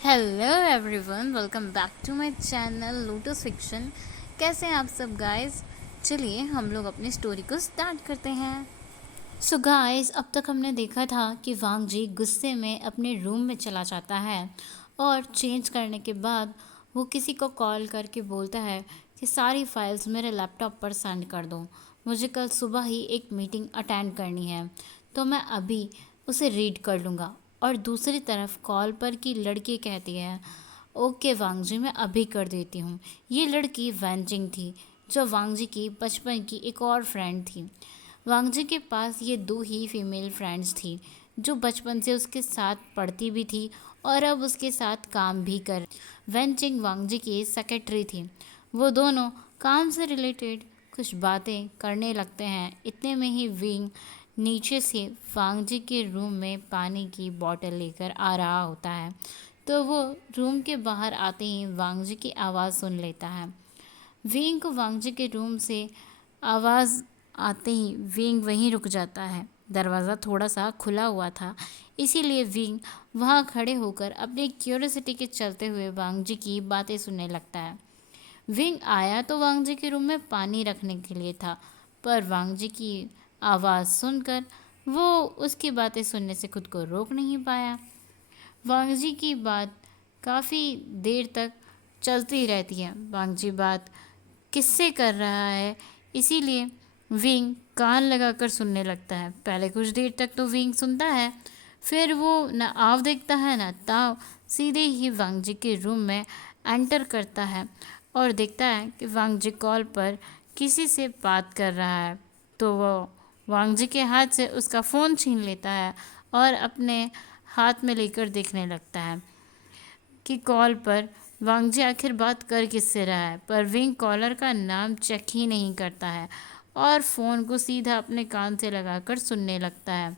Hello everyone, welcome back to my channel Lotus Fiction. कैसे हैं आप सब गाइस? चलिए हम लोग अपनी स्टोरी को स्टार्ट करते हैं। सो गाइस, अब तक हमने देखा था कि वांग जी गुस्से में अपने रूम में चला जाता है और चेंज करने के बाद वो किसी को कॉल करके बोलता है कि सारी फाइल्स मेरे लैपटॉप पर सेंड कर दो। मुझे कल सुबह ही एक मीटिंग अटेंड करनी है, तो मैं अभी उसे रीड कर लूँगा। और दूसरी तरफ कॉल पर की लड़की कहती है, ओके वांग जी, मैं अभी कर देती हूँ। ये लड़की वैनजिंग थी, जो वांग जी की बचपन की एक और फ्रेंड थी। वांग जी के पास ये दो ही फीमेल फ्रेंड्स थी, जो बचपन से उसके साथ पढ़ती भी थी और अब उसके साथ काम भी कर। वैनजिंग वांग जी की सेक्रेटरी थी। वो दोनों काम से रिलेटेड कुछ बातें करने लगते हैं। इतने में ही विंग नीचे से वांग जी के रूम में पानी की बोतल लेकर आ रहा होता है, तो वो रूम के बाहर आते ही वांग जी की आवाज़ सुन लेता है। विंग को वांग जी के रूम से आवाज़ आते ही विंग वहीं रुक जाता है। दरवाज़ा थोड़ा सा खुला हुआ था, इसीलिए विंग वहाँ खड़े होकर अपनी क्यूरियोसिटी के चलते हुए वांग जी की बातें सुनने लगता है। विंग आया तो वांग जी के रूम में पानी रखने के लिए था, पर वांग जी की आवाज़ सुनकर वो उसकी बातें सुनने से खुद को रोक नहीं पाया। वांग जी की बात काफ़ी देर तक चलती रहती है। वांग जी बात किससे कर रहा है, इसीलिए विंग कान लगाकर सुनने लगता है। पहले कुछ देर तक तो विंग सुनता है, फिर वो न आव देखता है न ताव, सीधे ही वांग जी के रूम में एंटर करता है और देखता है कि वांग जी कॉल पर किसी से बात कर रहा है। तो वो वांग जी के हाथ से उसका फ़ोन छीन लेता है और अपने हाथ में लेकर देखने लगता है कि कॉल पर वांग जी आखिर बात कर किससे रहा है। पर विंग कॉलर का नाम चेक ही नहीं करता है और फ़ोन को सीधा अपने कान से लगाकर सुनने लगता है।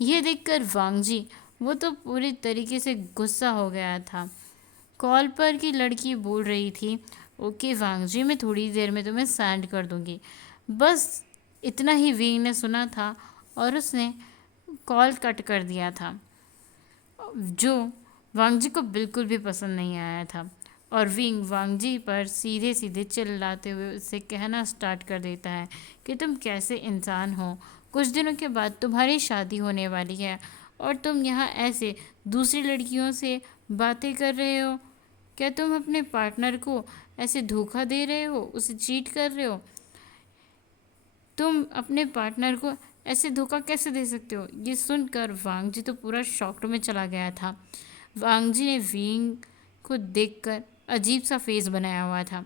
ये देखकर वांग जी, वो तो पूरी तरीके से गुस्सा हो गया था। कॉल पर की लड़की बोल रही थी, ओके वांग जी, मैं थोड़ी देर में तुम्हें सेंड कर दूंगी। बस इतना ही विंग ने सुना था और उसने कॉल कट कर दिया था, जो वांग जी को बिल्कुल भी पसंद नहीं आया था। और विंग वांग जी पर सीधे सीधे चिल्लाते हुए उससे कहना स्टार्ट कर देता है कि तुम कैसे इंसान हो। कुछ दिनों के बाद तुम्हारी शादी होने वाली है और तुम यहाँ ऐसे दूसरी लड़कियों से बातें कर रहे हो। क्या तुम अपने पार्टनर को ऐसे धोखा दे रहे हो, उसे चीट कर रहे हो? तुम अपने पार्टनर को ऐसे धोखा कैसे दे सकते हो? ये सुनकर वांग जी तो पूरा शॉक्ड में चला गया था। वांग जी ने विंग को देखकर अजीब सा फेस बनाया हुआ था।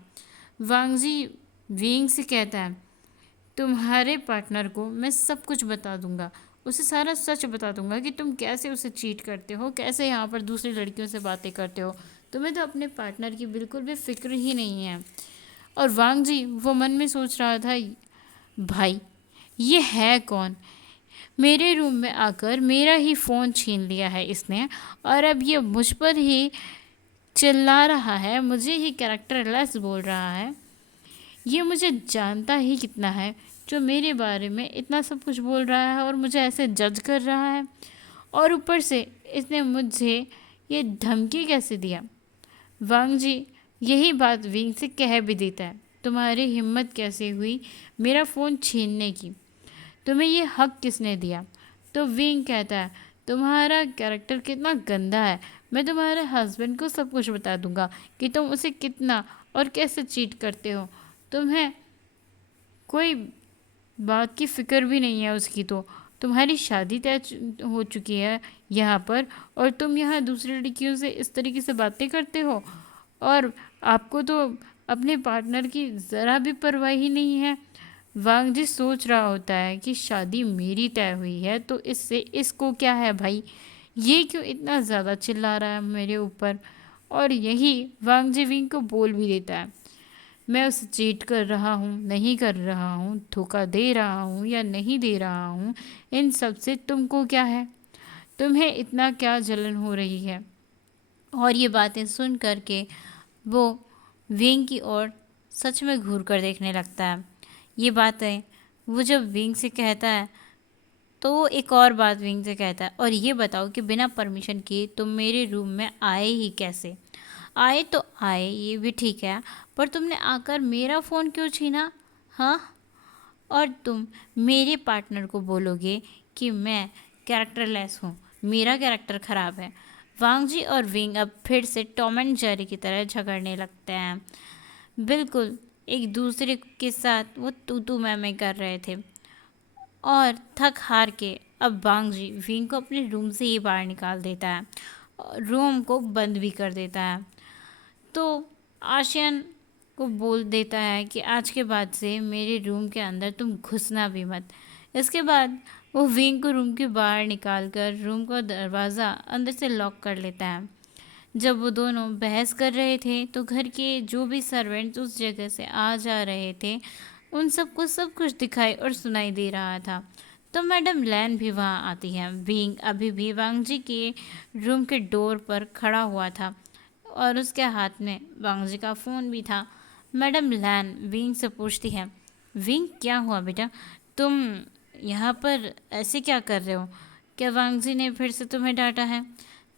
वांग जी विंग से कहता है, तुम्हारे पार्टनर को मैं सब कुछ बता दूंगा, उसे सारा सच बता दूंगा कि तुम कैसे उसे चीट करते हो, कैसे यहाँ पर दूसरी लड़कियों से बातें करते हो। तुम्हें तो अपने पार्टनर की बिल्कुल भी फिक्र ही नहीं है। और वांग जी वो मन में सोच रहा था, भाई ये है कौन? मेरे रूम में आकर मेरा ही फ़ोन छीन लिया है इसने, और अब ये मुझ पर ही चिल्ला रहा है, मुझे ही कैरेक्टरलेस बोल रहा है। ये मुझे जानता ही कितना है, जो मेरे बारे में इतना सब कुछ बोल रहा है और मुझे ऐसे जज कर रहा है। और ऊपर से इसने मुझे ये धमकी कैसे दिया? वांग जी यही बात विंग से कह भी देता है, तुम्हारी हिम्मत कैसे हुई मेरा फ़ोन छीनने की? तुम्हें ये हक किसने दिया? तो विंग कहता है, तुम्हारा कैरेक्टर कितना गंदा है, मैं तुम्हारे हस्बैंड को सब कुछ बता दूंगा कि तुम उसे कितना और कैसे चीट करते हो। तुम्हें कोई बात की फ़िक्र भी नहीं है उसकी। तो तुम्हारी शादी तय हो चुकी है यहाँ पर, और तुम यहाँ दूसरी लड़कियों से इस तरीके से बातें करते हो, और आपको तो अपने पार्टनर की ज़रा भी परवाह ही नहीं है। वांग जी सोच रहा होता है कि शादी मेरी तय हुई है तो इससे इसको क्या है भाई, ये क्यों इतना ज़्यादा चिल्ला रहा है मेरे ऊपर? और यही वांग जी विंग को बोल भी देता है, मैं उसे चीट कर रहा हूँ, नहीं कर रहा हूँ, धोखा दे रहा हूँ या नहीं दे रहा हूँ, इन सब से तुमको क्या है? तुम्हें इतना क्या जलन हो रही है? और ये बातें सुन करके वो विंग की ओर सच में घूर कर देखने लगता है। ये बातें वो जब विंग से कहता है, तो एक और बात विंग से कहता है, और ये बताओ कि बिना परमिशन के तुम मेरे रूम में आए ही कैसे? आए तो आए, ये भी ठीक है, पर तुमने आकर मेरा फ़ोन क्यों छीना? हाँ, और तुम मेरे पार्टनर को बोलोगे कि मैं कैरेक्टरलेस हूँ, मेरा कैरेक्टर ख़राब है। वांग जी और विंग अब फिर से टॉम एंड जेरी की तरह झगड़ने लगते हैं। बिल्कुल एक दूसरे के साथ वो तू मैं कर रहे थे, और थक हार के अब वांग जी विंग को अपने रूम से ही बाहर निकाल देता है और रूम को बंद भी कर देता है। तो आशियन को बोल देता है कि आज के बाद से मेरे रूम के अंदर तुम घुसना भी मत। इसके बाद वो विंग को रूम के बाहर निकाल कर रूम का दरवाज़ा अंदर से लॉक कर लेता है। जब वो दोनों बहस कर रहे थे तो घर के जो भी सर्वेंट्स उस जगह से आ जा रहे थे उन सबको सब कुछ दिखाई और सुनाई दे रहा था। तो मैडम लैन भी वहाँ आती है। विंग अभी भी वांग जी के रूम के डोर पर खड़ा हुआ था और उसके हाथ में वांग जी का फ़ोन भी था। मैडम लैन विंग से पूछती है, विंग क्या हुआ बेटा, तुम यहाँ पर ऐसे क्या कर रहे हो? क्या वांग जी ने फिर से तुम्हें डांटा है?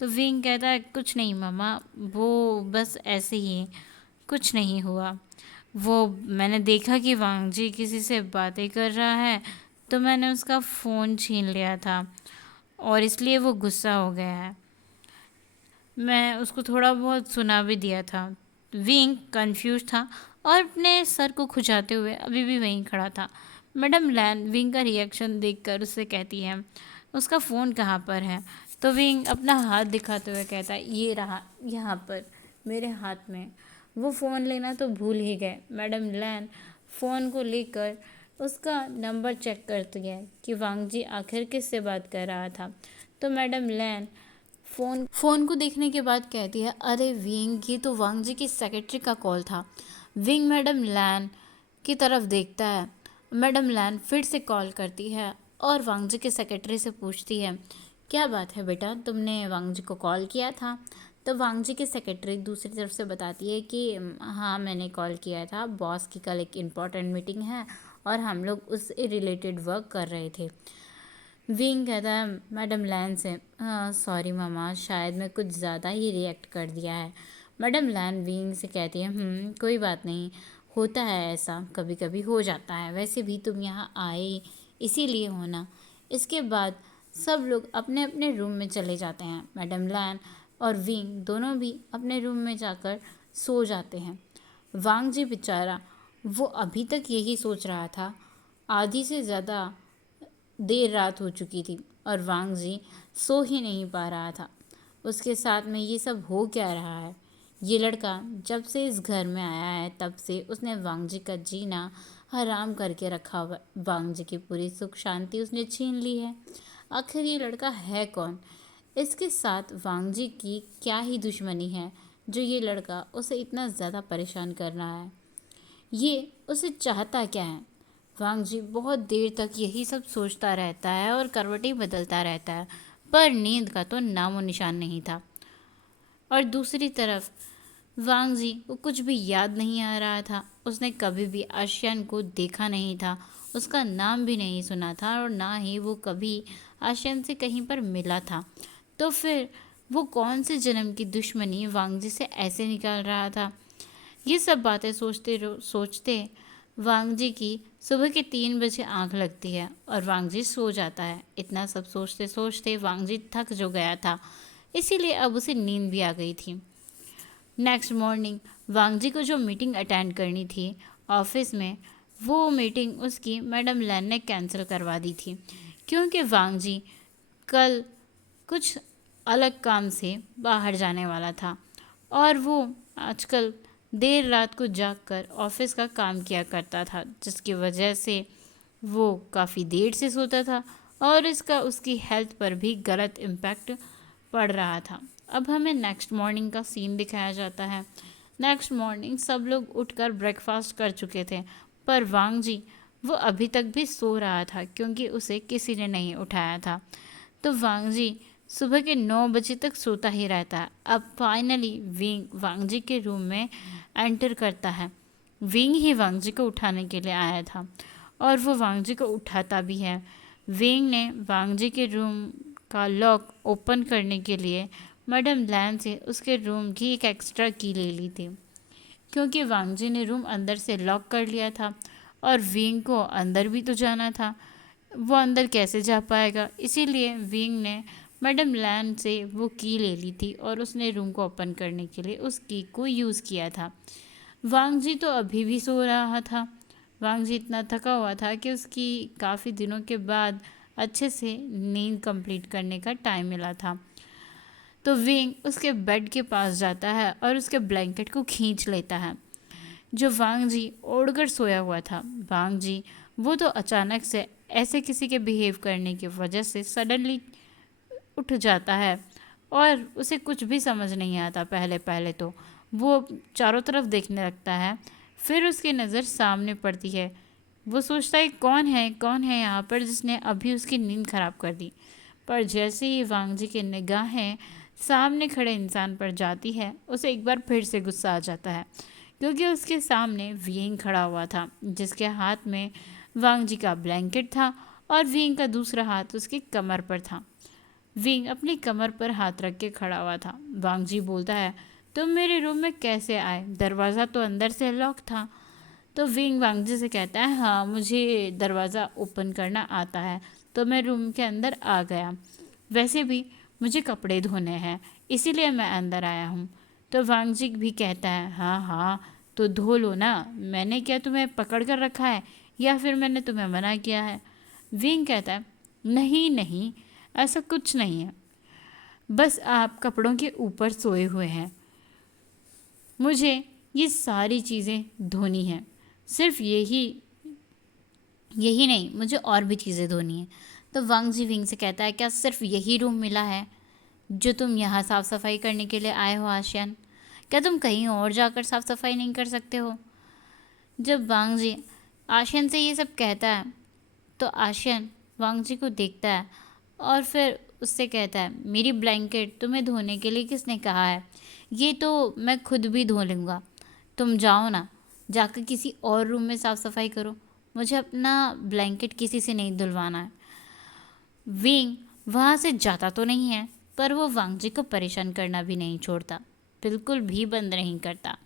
तो विंग कहता है, कुछ नहीं मामा, वो बस ऐसे ही, कुछ नहीं हुआ। वो मैंने देखा कि वांग जी किसी से बातें कर रहा है तो मैंने उसका फ़ोन छीन लिया था और इसलिए वो गुस्सा हो गया है। मैं उसको थोड़ा बहुत सुना भी दिया था। विंग कंफ्यूज था और अपने सर को खुजाते हुए अभी भी वहीं खड़ा था। मैडम लैन विंग का रिएक्शन देखकर उससे कहती है, उसका फ़ोन कहाँ पर है? तो विंग अपना हाथ दिखाते हुए कहता है, ये रहा यहाँ पर मेरे हाथ में। वो फ़ोन लेना तो भूल ही गए। मैडम लैन फ़ोन को लेकर उसका नंबर चेक करती है कि वांग जी आखिर किससे बात कर रहा था। तो मैडम लैन फ़ोन को देखने के बाद कहती है, अरे विंग, ये तो वांग जी की सेक्रेटरी का कॉल था। विंग मैडम लैन की तरफ देखता है। मैडम लैन फिर से कॉल करती है और वांग जी के सेक्रेटरी से पूछती है, क्या बात है बेटा, तुमने वांग जी को कॉल किया था? तो वांग जी की सेक्रेटरी दूसरी तरफ से बताती है कि हाँ, मैंने कॉल किया था, बॉस की कल एक इम्पॉर्टेंट मीटिंग है और हम लोग उससे रिलेटेड वर्क कर रहे थे। विंग कहता है मैडम लैन से, हाँ सॉरी मामा, शायद मैं कुछ ज़्यादा ही रिएक्ट कर दिया है। मैडम लैन विंग से कहती है, कोई बात नहीं, होता है ऐसा, कभी कभी हो जाता है, वैसे भी तुम यहाँ आए इसीलिए हो ना। इसके बाद सब लोग अपने अपने रूम में चले जाते हैं। मैडम लैन और विंग दोनों भी अपने रूम में जाकर सो जाते हैं। वांग जी बेचारा, वो अभी तक यही सोच रहा था। आधी से ज़्यादा देर रात हो चुकी थी और वांग जी सो ही नहीं पा रहा था। उसके साथ में ये सब हो क्या रहा है? ये लड़का जब से इस घर में आया है तब से उसने वांग जी का जीना हराम करके रखा हुआ। वांग जी की पूरी सुख शांति उसने छीन ली है। आखिर ये लड़का है कौन? इसके साथ वांग जी की क्या ही दुश्मनी है जो ये लड़का उसे इतना ज़्यादा परेशान कर रहा है? ये उसे चाहता क्या है? वांग जी बहुत देर तक यही सब सोचता रहता है और करवटें बदलता रहता है, पर नींद का तो नामो निशान नहीं था। और दूसरी तरफ वांग जी को कुछ भी याद नहीं आ रहा था। उसने कभी भी आशियान को देखा नहीं था, उसका नाम भी नहीं सुना था और ना ही वो कभी आशियान से कहीं पर मिला था। तो फिर वो कौन से जन्म की दुश्मनी वांग जी से ऐसे निकाल रहा था? ये सब बातें सोचते वांग जी की सुबह के 3 बजे आंख लगती है और वांग जी सो जाता है। इतना सब सोचते सोचते वांग जी थक जो गया था, इसीलिए अब उसे नींद भी आ गई थी। नेक्स्ट मॉर्निंग वांग जी को जो मीटिंग अटेंड करनी थी ऑफिस में, वो मीटिंग उसकी मैडम लैन ने कैंसिल करवा दी थी, क्योंकि वांग जी कल कुछ अलग काम से बाहर जाने वाला था और वो आजकल देर रात को जागकर ऑफिस का काम किया करता था, जिसकी वजह से वो काफ़ी देर से सोता था और इसका उसकी हेल्थ पर भी गलत इम्पैक्ट पड़ रहा था। अब हमें नेक्स्ट मॉर्निंग का सीन दिखाया जाता है। नेक्स्ट मॉर्निंग सब लोग उठकर ब्रेकफास्ट कर चुके थे, पर वांग जी वो अभी तक भी सो रहा था क्योंकि उसे किसी ने नहीं उठाया था। तो वांग जी सुबह के 9 बजे तक सोता ही रहता है। अब फाइनली विंग वांग जी के रूम में एंटर करता है। विंग ही वांग जी को उठाने के लिए आया था और वो वांग जी को उठाता भी है। विंग ने वांग जी के रूम का लॉक ओपन करने के लिए मैडम लैन से उसके रूम की एक एक्स्ट्रा की ले ली थी, क्योंकि वांग जी ने रूम अंदर से लॉक कर लिया था और विंग को अंदर भी तो जाना था। वो अंदर कैसे जा पाएगा, इसीलिए विंग ने मैडम लैन से वो की ले ली थी और उसने रूम को ओपन करने के लिए उस की को यूज़ किया था। वांग जी तो अभी भी सो रहा था। वांग जी इतना थका हुआ था कि उसकी काफ़ी दिनों के बाद अच्छे से नींद कंप्लीट करने का टाइम मिला था। तो विंग उसके बेड के पास जाता है और उसके ब्लैंकेट को खींच लेता है जो वांग जी ओढ़कर सोया हुआ था। वांग जी वो तो अचानक से ऐसे किसी के बिहेव करने की वजह से सडनली उठ जाता है और उसे कुछ भी समझ नहीं आता। पहले पहले तो वो चारों तरफ देखने लगता है, फिर उसकी नज़र सामने पड़ती है। वो सोचता है कौन है यहाँ पर जिसने अभी उसकी नींद ख़राब कर दी। पर जैसे ही वांग जी की निगाहें सामने खड़े इंसान पर जाती है, उसे एक बार फिर से गुस्सा आ जाता है, क्योंकि उसके सामने विंग खड़ा हुआ था जिसके हाथ में वांग जी का ब्लैंकेट था और विंग का दूसरा हाथ उसकी कमर पर था। विंग अपनी कमर पर हाथ रख के खड़ा हुआ था। वांग जी बोलता है, तुम मेरे रूम में कैसे आए? दरवाज़ा तो अंदर से लॉक था। तो विंग वांग जी से कहता है, हाँ मुझे दरवाज़ा ओपन करना आता है, तो मैं रूम के अंदर आ गया। वैसे भी मुझे कपड़े धोने हैं, इसीलिए मैं अंदर आया हूँ। तो वांग जी भी कहता है, हाँ हाँ तो धो लो ना, मैंने क्या तुम्हें पकड़ कर रखा है या फिर मैंने तुम्हें मना किया है? विंग कहता है, नहीं नहीं, ऐसा कुछ नहीं है, बस आप कपड़ों के ऊपर सोए हुए हैं। मुझे ये सारी चीज़ें धोनी हैं, सिर्फ यही यही नहीं, मुझे और भी चीज़ें धोनी हैं। तो वांग जी विंग से कहता है, क्या सिर्फ यही रूम मिला है जो तुम यहाँ साफ़ सफाई करने के लिए आए हो आशियान? क्या तुम कहीं और जाकर साफ़ सफाई नहीं कर सकते हो? जब वांग जी आशियान से ये सब कहता है तो आशियान वांग जी को देखता है और फिर उससे कहता है, मेरी ब्लैंकेट तुम्हें धोने के लिए किसने कहा है? ये तो मैं खुद भी धो लूँगा। तुम जाओ ना, जाकर किसी और रूम में साफ़ सफाई करो, मुझे अपना ब्लैंकेट किसी से नहीं धुलवाना है। विंग वहाँ से जाता तो नहीं है, पर वो वांग जी को परेशान करना भी नहीं छोड़ता, बिल्कुल भी बंद नहीं करता।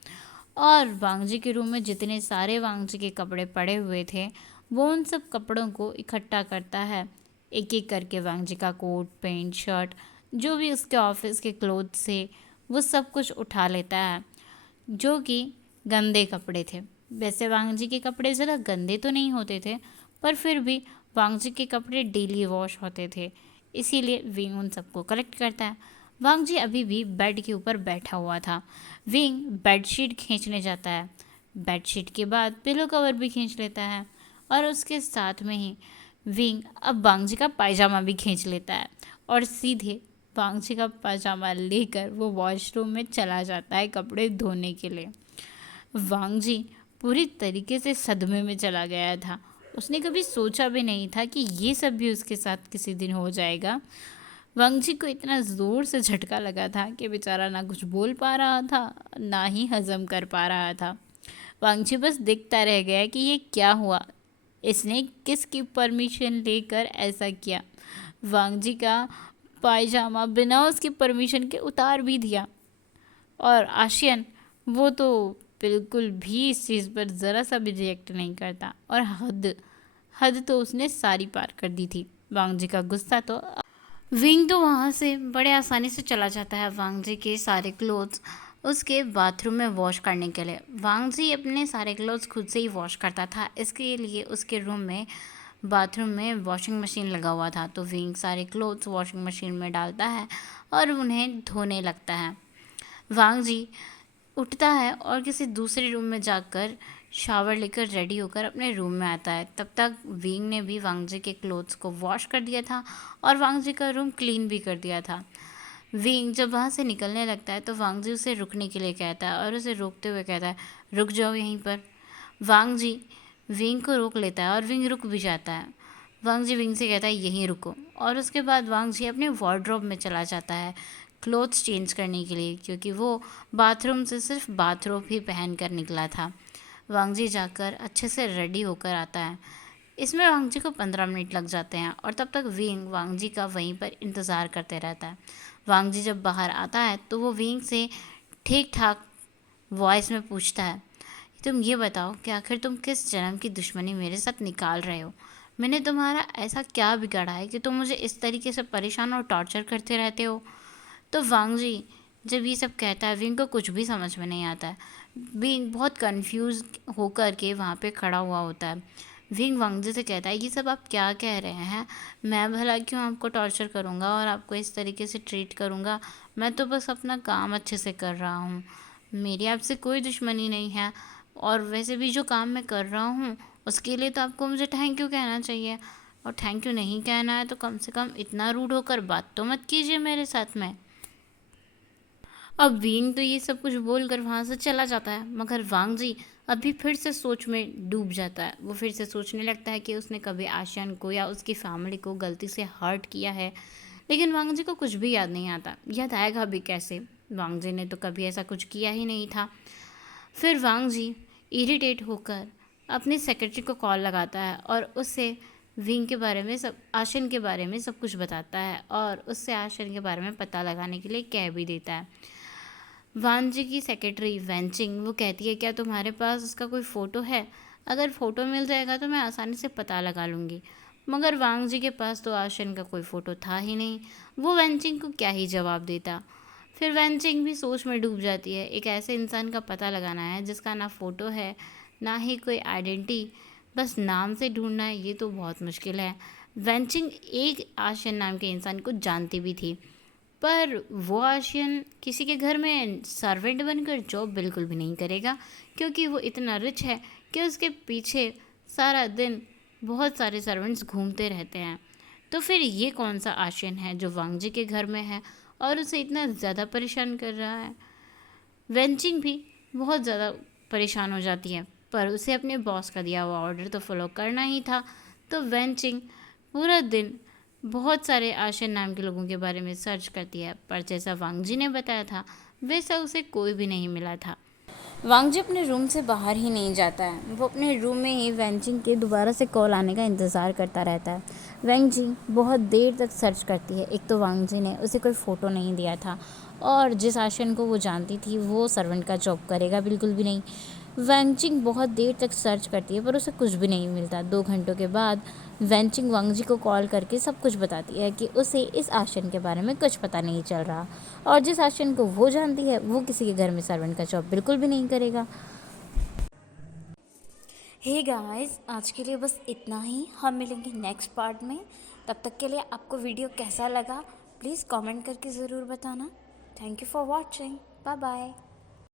और वांग जी के रूम में जितने सारे वांग जी के कपड़े पड़े हुए थे, वो उन सब कपड़ों को इकट्ठा करता है। एक एक करके वांग जी का कोट, पैंट, शर्ट, जो भी उसके ऑफिस के क्लोथ्स थे, वो सब कुछ उठा लेता है, जो कि गंदे कपड़े थे। वैसे वांग जी के कपड़े ज़रा गंदे तो नहीं होते थे, पर फिर भी वांग जी के कपड़े डेली वॉश होते थे, इसीलिए विंग उन सबको कलेक्ट करता है। वांग जी अभी भी बेड के ऊपर बैठा हुआ था। विंग बेडशीट खींचने जाता है, बेडशीट के बाद पिलो कवर भी खींच लेता है और उसके साथ में ही विंग अब वांग जी का पायजामा भी खींच लेता है और सीधे वांग जी का पायजामा लेकर वो वॉशरूम में चला जाता है कपड़े धोने के लिए। वांग जी पूरी तरीके से सदमे में चला गया था। उसने कभी सोचा भी नहीं था कि ये सब भी उसके साथ किसी दिन हो जाएगा। वांग जी को इतना ज़ोर से झटका लगा था कि बेचारा ना कुछ बोल पा रहा था, ना ही हजम कर पा रहा था। वांग जी बस देखता रह गया कि ये क्या हुआ, इसने किसकी परमिशन लेकर ऐसा किया। वांग जी का पायजामा बिना उसकी परमिशन के उतार भी दिया और आशियन वो तो बिल्कुल भी इस चीज़ पर ज़रा सा भी रिएक्ट नहीं करता और हद हद तो उसने सारी पार कर दी थी। वांग जी का गुस्सा तो विंग तो वहाँ से बड़े आसानी से चला जाता है वांग जी के सारे क्लोथ्स उसके बाथरूम में वॉश करने के लिए। वांग जी अपने सारे क्लोथ्स खुद से ही वॉश करता था, इसके लिए उसके रूम में बाथरूम में वॉशिंग मशीन लगा हुआ था। तो विंग सारे क्लोथ्स वॉशिंग मशीन में डालता है और उन्हें धोने लगता है। वांग जी उठता है और किसी दूसरे रूम में जाकर शावर लेकर रेडी होकर अपने रूम में आता है। तब तक विंग ने भी वांग जी के क्लोथ्स को वॉश कर दिया था और वांग जी का रूम क्लीन भी कर दिया था। विंग जब वहाँ से निकलने लगता है तो वांग जी उसे रुकने के लिए कहता है और उसे रोकते हुए कहता है, रुक जाओ यहीं पर। वांग जी विंग को रोक लेता है और विंग रुक भी जाता है। वांग जी विंग से कहता है, यहीं रुको, और उसके बाद वांग जी अपने वार्डरोब में चला जाता है क्लोथ्स चेंज करने के लिए, क्योंकि वो बाथरूम से सिर्फ बाथरोब ही पहन कर निकला था। वांग जी जाकर अच्छे से रेडी होकर आता है। इसमें वांगजी को 15 मिनट लग जाते हैं और तब तक विंग वांगजी का वहीं पर इंतज़ार करते रहता है। वांगजी जब बाहर आता है तो वो विंग से ठीक ठाक वॉइस में पूछता है, तुम ये बताओ कि आखिर तुम किस जन्म की दुश्मनी मेरे साथ निकाल रहे हो? मैंने तुम्हारा ऐसा क्या बिगाड़ा है कि तुम मुझे इस तरीके से परेशान और टॉर्चर करते रहते हो? तो वांगजी जब ये सब कहता है, विंग को कुछ भी समझ में नहीं आता है। विंग बहुत कंफ्यूज होकर के वहाँ पे खड़ा हुआ होता है। विंग वांगजी से कहता है, ये सब आप क्या कह रहे हैं? मैं भला क्यों आपको टॉर्चर करूँगा और आपको इस तरीके से ट्रीट करूँगा? मैं तो बस अपना काम अच्छे से कर रहा हूँ, मेरी आपसे कोई दुश्मनी नहीं है। और वैसे भी जो काम मैं कर रहा हूँ उसके लिए तो आपको मुझे थैंक यू कहना चाहिए, और थैंक यू नहीं कहना है तो कम से कम इतना रूड होकर बात तो मत कीजिए मेरे साथ में। अब विंग तो ये सब कुछ बोलकर वहाँ से चला जाता है, मगर वांगजी अभी फिर से सोच में डूब जाता है। वो फिर से सोचने लगता है कि उसने कभी आशियान को या उसकी फैमिली को गलती से हर्ट किया है, लेकिन वांगजी को कुछ भी याद नहीं आता। याद आएगा भी कैसे? वांगजी ने तो कभी ऐसा कुछ किया ही नहीं था। फिर वांगजी इरिटेट होकर अपने सेक्रेटरी को कॉल लगाता है और उससे विंग के बारे में आशियान के बारे में सब कुछ बताता है और उससे आशियान के बारे में पता लगाने के लिए कह भी देता है। वांगजी की सेक्रेटरी वेंचिंग वो कहती है, क्या तुम्हारे पास उसका कोई फ़ोटो है? अगर फ़ोटो मिल जाएगा तो मैं आसानी से पता लगा लूँगी। मगर वांगजी के पास तो आशियान का कोई फ़ोटो था ही नहीं। वो वेंचिंग को क्या ही जवाब देता। फिर वेंचिंग भी सोच में डूब जाती है। एक ऐसे इंसान का पता लगाना है जिसका ना फ़ोटो है, ना ही कोई आइडेंटिटी, बस नाम से ढूंढना है, ये तो बहुत मुश्किल है। वेंचिंग एक आशियान नाम के इंसान को जानती भी थी, पर वो आशियन किसी के घर में सर्वेंट बनकर जॉब बिल्कुल भी नहीं करेगा, क्योंकि वो इतना रिच है कि उसके पीछे सारा दिन बहुत सारे सर्वेंट्स घूमते रहते हैं। तो फिर ये कौन सा आशियन है जो वांगजी के घर में है और उसे इतना ज़्यादा परेशान कर रहा है? वेंचिंग भी बहुत ज़्यादा परेशान हो जाती है, पर उसे अपने बॉस का दिया हुआ ऑर्डर तो फॉलो करना ही था। तो वेंचिंग पूरा दिन बहुत सारे आशियन नाम के लोगों के बारे में सर्च करती है, पर जैसा वांगजी ने बताया था वैसा उसे कोई भी नहीं मिला था। वांगजी अपने रूम से बाहर ही नहीं जाता है। वो अपने रूम में ही वेंचिंग के दोबारा से कॉल आने का इंतज़ार करता रहता है। वेंचिंग बहुत देर तक सर्च करती है। एक तो वांगजी ने उसे कोई फ़ोटो नहीं दिया था, और जिस आशियन को वो जानती थी वो सर्वेंट का जॉब करेगा बिल्कुल भी नहीं। वेंचिंग बहुत देर तक सर्च करती है पर उसे कुछ भी नहीं मिलता। 2 घंटों के बाद वेंचिंग वांगजी को कॉल करके सब कुछ बताती है कि उसे इस आशियन के बारे में कुछ पता नहीं चल रहा, और जिस आशियन को वो जानती है वो किसी के घर में सर्वेंट का जॉब बिल्कुल भी नहीं करेगा। हे गाइस, आज के लिए बस इतना ही। हम मिलेंगे नेक्स्ट पार्ट में। तब तक के लिए आपको वीडियो कैसा लगा प्लीज़ कमेंट करके ज़रूर बताना। Thank you for watching. Bye bye.